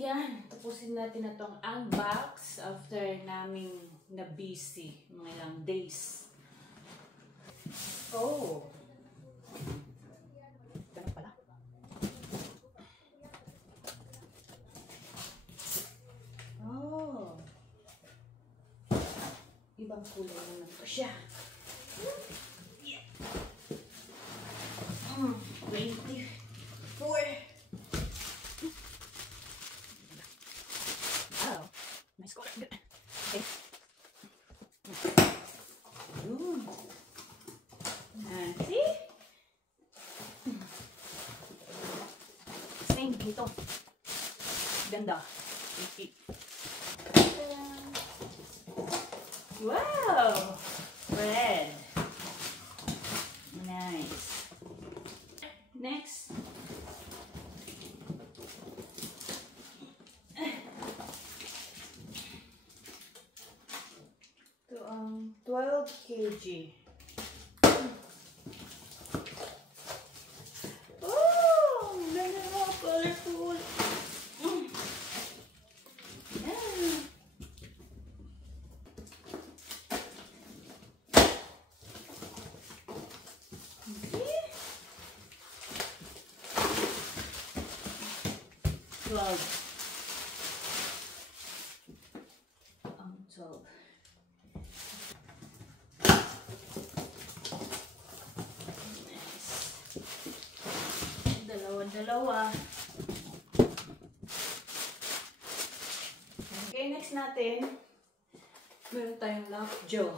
Yan, tapusin natin na tong unbox after naming na busy mga ilang days. Oh! Ganun pala. Oh! Ibang kulay naman to siya. 24. Oh, nice color. Good. Okay. See? Same dito. Ganda. Okay. Wow! Red. Nice. Next. Ito ang 12 kg. Oh! Ganda mo. Colorful. Ang 12. Nice. Dalawa. Okay, next natin, meron tayong Lovejoy.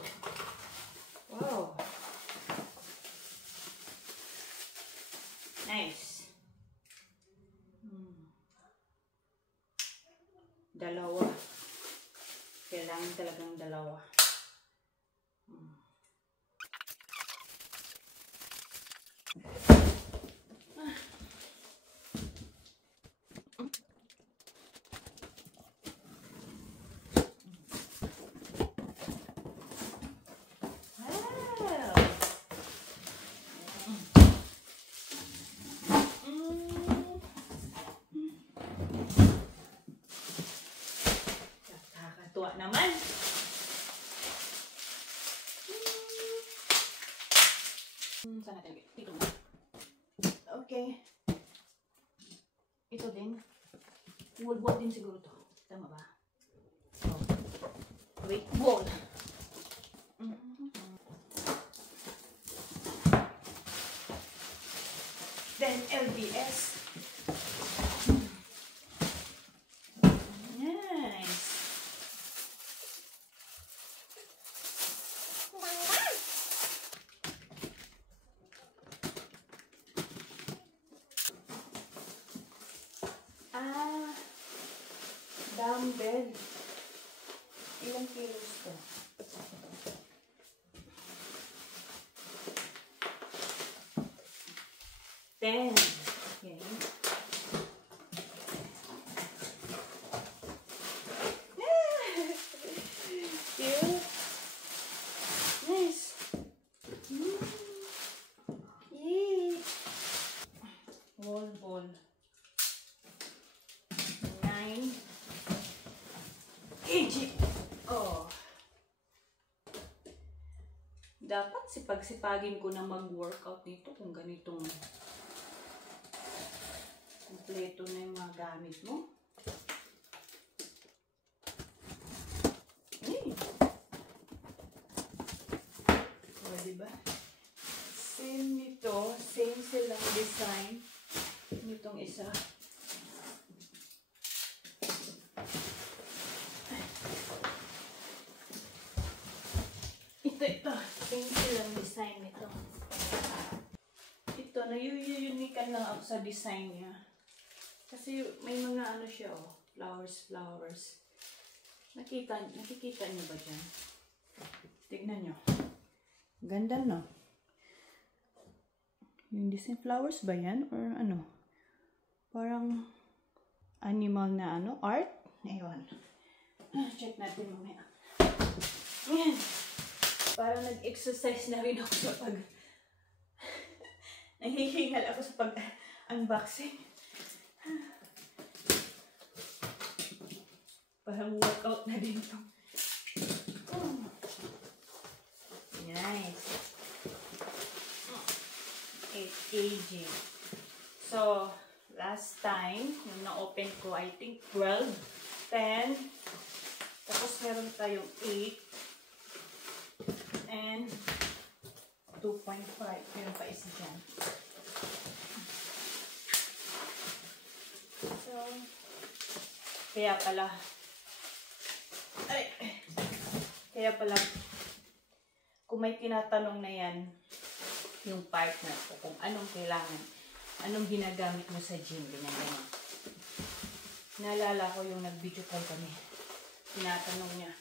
Wow. Nice. Dalawa. Kailangan talagang dalawa. Tuwa naman. Saan natin? Dito na. Okay. Ito din. Wall din siguro to. Tama ba? Oh. Wait, wall. Then LBS. Dumbbell. Ilang kilos to? 10. Okay. Cute. Nice. Yay. Wall ball. 9 kg. Oh. Dapat sipag-sipagin ko na mag-workout dito kung ganitong kompleto na yung mga gamit mo. O, diba? Same nito. Same silang design. Nitong isa. Ito. Same silang design nito. Ito, nayuyunikan lang ako sa design niya. Kasi may mga ano siya, oh. Flowers. Nakikita niyo ba dyan? Tignan niyo. Ganda, no? Yung design flowers ba yan? Or ano? Parang animal na ano? Art? Ayun. Check natin mamaya. Ayan. Parang nag-exercise na rin ako sa pag... Nahihingal ako sa pag-unboxing. Parang workout na din to. Nice. 8 kg. So, last time, yung na-open ko, I think 12, 10. Tapos meron tayong 8. And 2.5. Meron pa isa dyan. So, kaya pala, kung may tinatanong na yan, yung partner ko, kung anong kailangan, anong ginagamit mo sa gym, ganyan. Naalala ko yung nag-video call kami. Tinatanong niya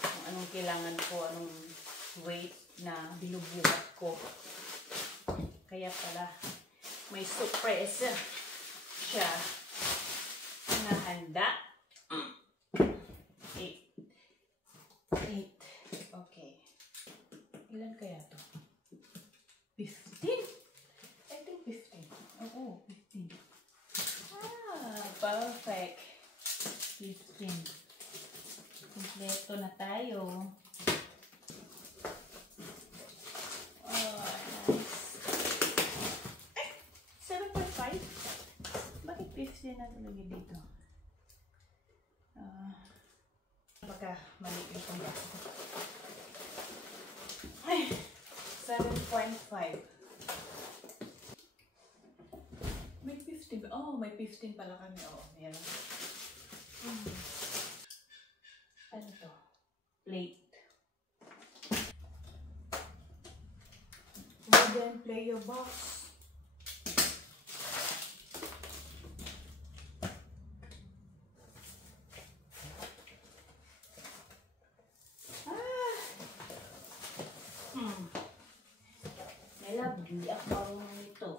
kung anong kailangan ko, anong weight na binubuhat ko. Kaya pala, may surprise siya na handa. 8. Okay. Ilan kaya to? 15? I think 15. Oo, 15. Perfect. 15. Kompleto na tayo. Oh, nice. Ay! 7.5? Bakit 15 na talaga dito? Baka mali yung pangyak ko. Ay! 7.5. May 15. Oh, may 15 pala kami. Oh, meron. Ano to? Plate. Then play your box. Hindi ako marunong nito.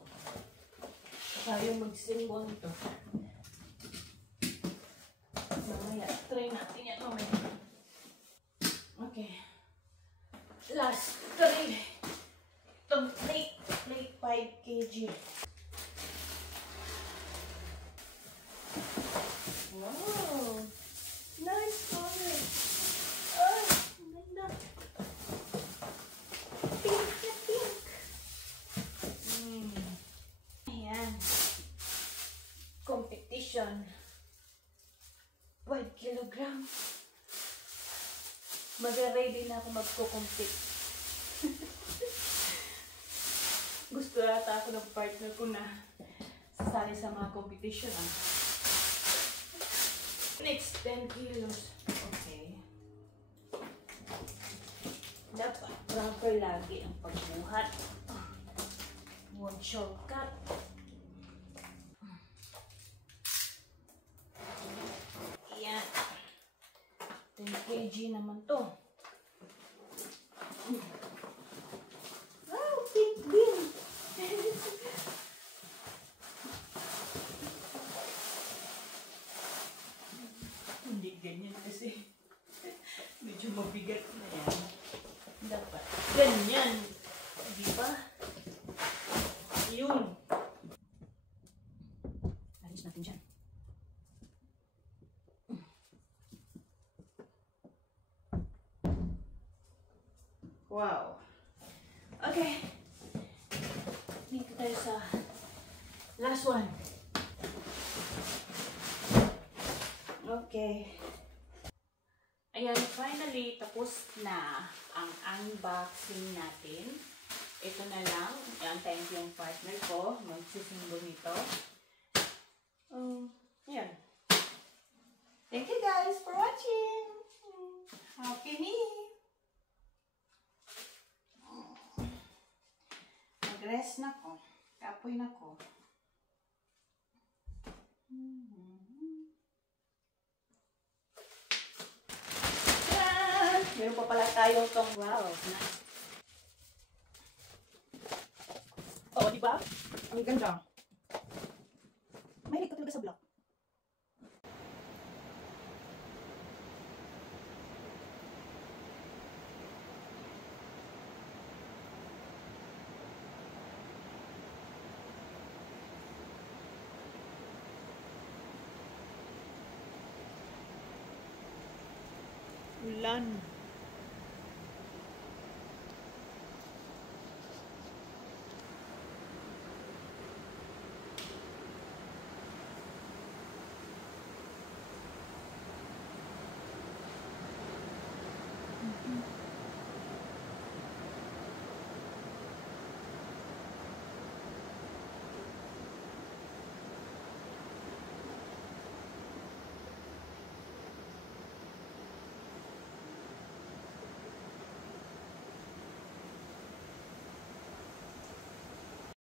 Tayo mag-simbol ito. Mamaya, try natin yan mamaya. Okay. Last 3. Itong plate 5 kg. Wow! Nice color! Ay! Ganda! Pink na pink! Ayan. Competition. 5 kilogram. Mag-ready na ako magko-compete. Gusto yata ako ng partner ko na sasali sa mga competition. Next, 10 kilos. Okay. Dapat proper lagi ang pagbuhat. One shortcut. Ayan. 10 kg naman to. Wow, pink bean. Hindi ganyan kasi medyo mabigat na yan. Dapat ganyan. Di ba? Yun. Alis natin dyan. Wow. Okay. Dito tayo sa last one. Okay. Ayan, finally, tapos na ang unboxing natin. Ito na lang. Antayin ko yung partner ko. Magsusundo nito. Ayan. Thank you guys for watching. Happy me. Mag-rest na ko. Kapoy na ko. Meron pa pala tayong tong wow. Oh, di ba? Ang ganda. Mahilig ka talaga sa block. Ulan.